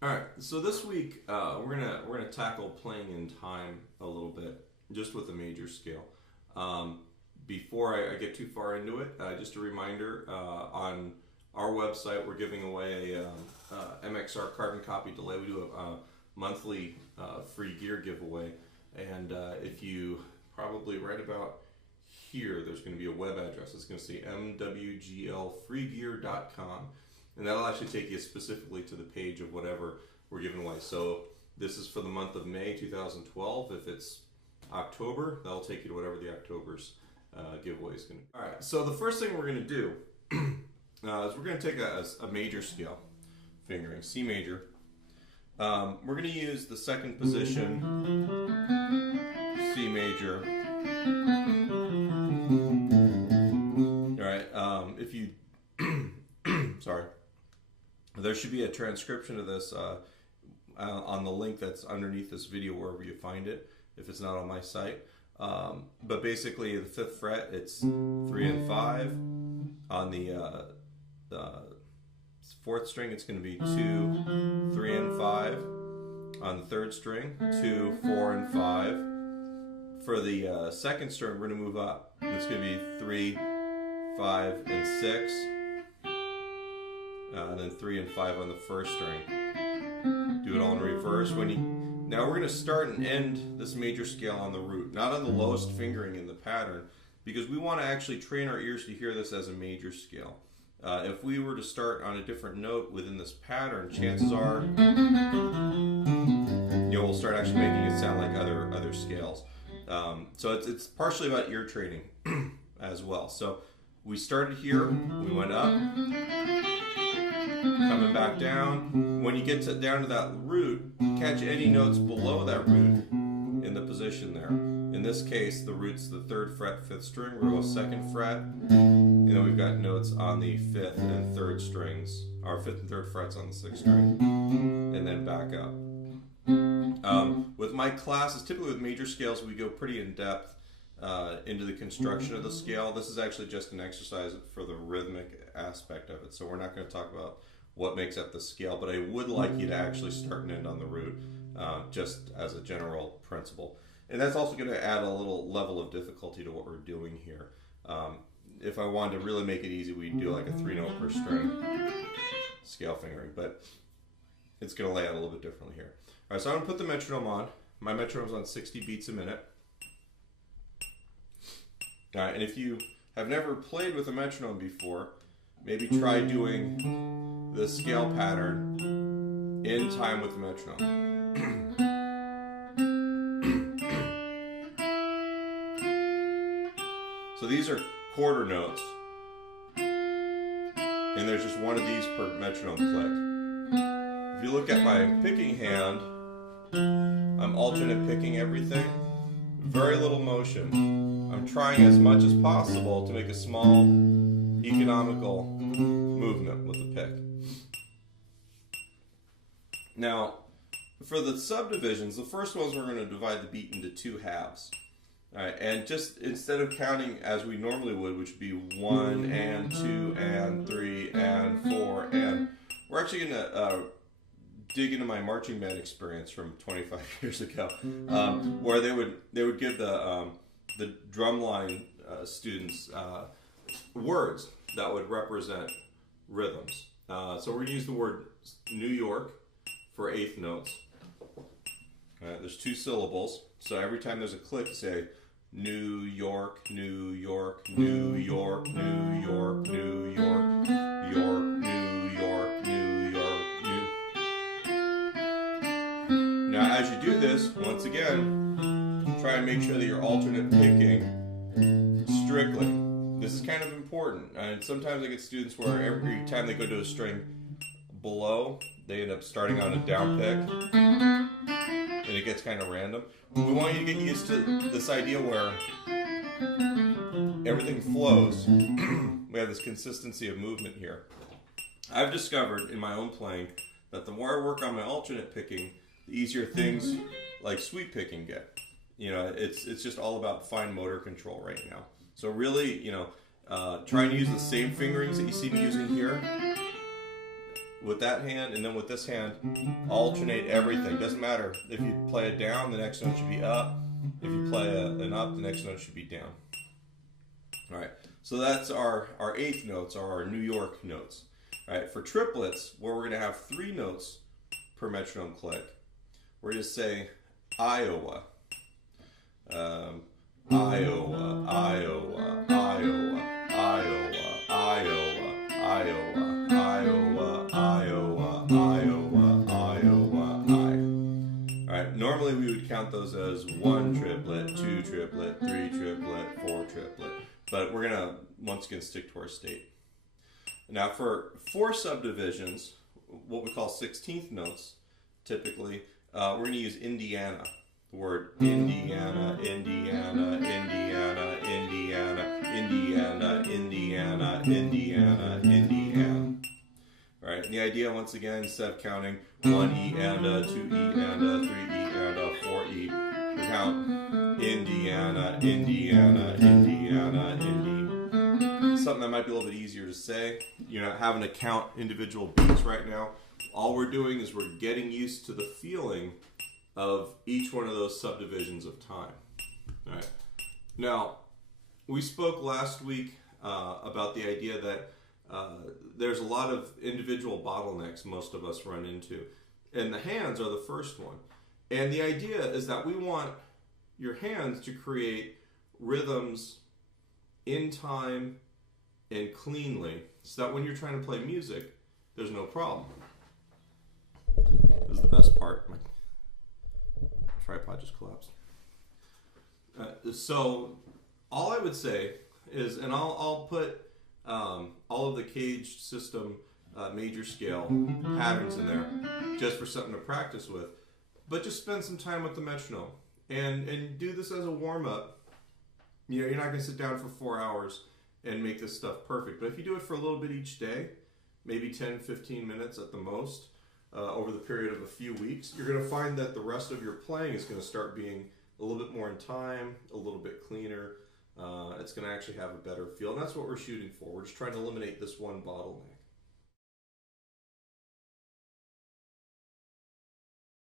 All right, so this week we're gonna tackle playing in time a little bit, just with a major scale. Um, Before I get too far into it, just a reminder: on our website, we're giving away a MXR carbon copy delay. We do a monthly free gear giveaway, and if you probably right about here, there's going to be a web address. It's going to say mwglfreegear.com, and that'll actually take you specifically to the page of whatever we're giving away. So this is for the month of May 2012. If it's October, that'll take you to whatever the October's giveaway is going to be. All right, so the first thing we're going to do is we're going to take a major scale fingering, C major. We're going to use the second position, C major. All right, if you, sorry, there should be a transcription of this on the link that's underneath this video wherever you find it, if it's not on my site. But basically, the 5th fret, it's 3 and 5. On the 4th string, it's going to be 2, 3 and 5. On the 3rd string, 2, 4 and 5. For the 2nd string, we're going to move up. It's going to be 3, 5, and 6. And then 3 and 5 on the 1st string. Do it all in reverse. Now we're going to start and end this major scale on the root, not on the lowest fingering in the pattern, because we want to actually train our ears to hear this as a major scale. If we were to start on a different note within this pattern, chances are we'll start actually making it sound like other scales. So it's partially about ear training as well. So we started here, we went up, coming back down. When you get down to that root, catch any notes below that root in the position there. In this case, the root's the 3rd fret, 5th string. We're going to go 2nd fret, and then we've got notes on the 5th and 3rd strings, our 5th and 3rd frets on the 6th string, and then back up. With my classes, typically with major scales, we go pretty in depth into the construction of the scale. This is actually just an exercise for the rhythmic aspect of it, so we're not going to talk about what makes up the scale, but I would like you to actually start and end on the root, just as a general principle. And that's also going to add a little level of difficulty to what we're doing here. If I wanted to really make it easy, we'd do like a 3-note per string scale fingering, but it's going to lay out a little bit differently here. All right, so I'm going to put the metronome on. My metronome's on 60 beats a minute. All right, and if you have never played with a metronome before, maybe try doing the scale pattern in time with the metronome. So these are quarter notes, and there's just one of these per metronome click. If you look at my picking hand, I'm alternate picking everything. Very little motion. I'm trying as much as possible to make a small, economical movement with the pick. Now, for the subdivisions, the first ones we're going to divide the beat into 2 halves. All right, and just instead of counting as we normally would, which would be 1 and 2 and 3 and 4, and we're actually going to dig into my marching band experience from 25 years ago, where they would give the drumline students words that would represent rhythms. So we're going to use the word New York for 8th notes. All right, there's 2 syllables, so every time there's a click, say New York, New York, New York, New York, New York, York, New York, New York, New. Now, as you do this, once again, try and make sure that you're alternate picking strictly. This is kind of important, and sometimes I get students where every time they go to a string below, they end up starting on a down pick, and it gets kind of random. We want you to get used to this idea where everything flows. We have this consistency of movement here. I've discovered in my own playing that the more I work on my alternate picking, the easier things like sweep picking get. You know, it's just all about fine motor control right now. So really, try and use the same fingerings that you see me using here. with that hand, and then with this hand, alternate everything. Doesn't matter if you play a down, the next note should be up. If you play an up, the next note should be down. All right, so that's our eighth notes, or our New York notes. All right, for triplets, where we're going to have 3 notes per metronome click, we're going to say Iowa, Iowa, Iowa, Iowa, Iowa, Iowa, Iowa, Iowa, Iowa, Iowa, Iowa, I. All right, normally we would count those as 1 triplet, 2 triplet, 3 triplet, 4 triplet, but we're going to once again stick to our state. Now for 4 subdivisions, what we call 16th notes, typically, we're going to use Indiana. The word Indiana, Indiana, Indiana, Indiana, Indiana, Indiana, Indiana, Indiana. All right, and the idea, once again, instead of counting 1 E and a, 2 E and a, 3 E and a, 4 E, we count Indiana, Indiana, Indiana, Indiana. Something that might be a little bit easier to say. You're not having to count individual beats right now. All we're doing is we're getting used to the feeling of each one of those subdivisions of time. All right. Now, we spoke last week about the idea that there's a lot of individual bottlenecks most of us run into, and the hands are the first one. And the idea is that we want your hands to create rhythms in time and cleanly, so that when you're trying to play music, there's no problem. This is the best part. My tripod just collapsed. So all I would say is, and I'll put all of the caged system major scale patterns in there just for something to practice with, but just spend some time with the metronome and do this as a warm-up. You know, you're not going to sit down for 4 hours and make this stuff perfect, but if you do it for a little bit each day, maybe 10-15 minutes at the most, over the period of a few weeks, you're going to find that the rest of your playing is going to start being a little bit more in time, a little bit cleaner. It's going to actually have a better feel, and that's what we're shooting for. We're just trying to eliminate this one bottleneck.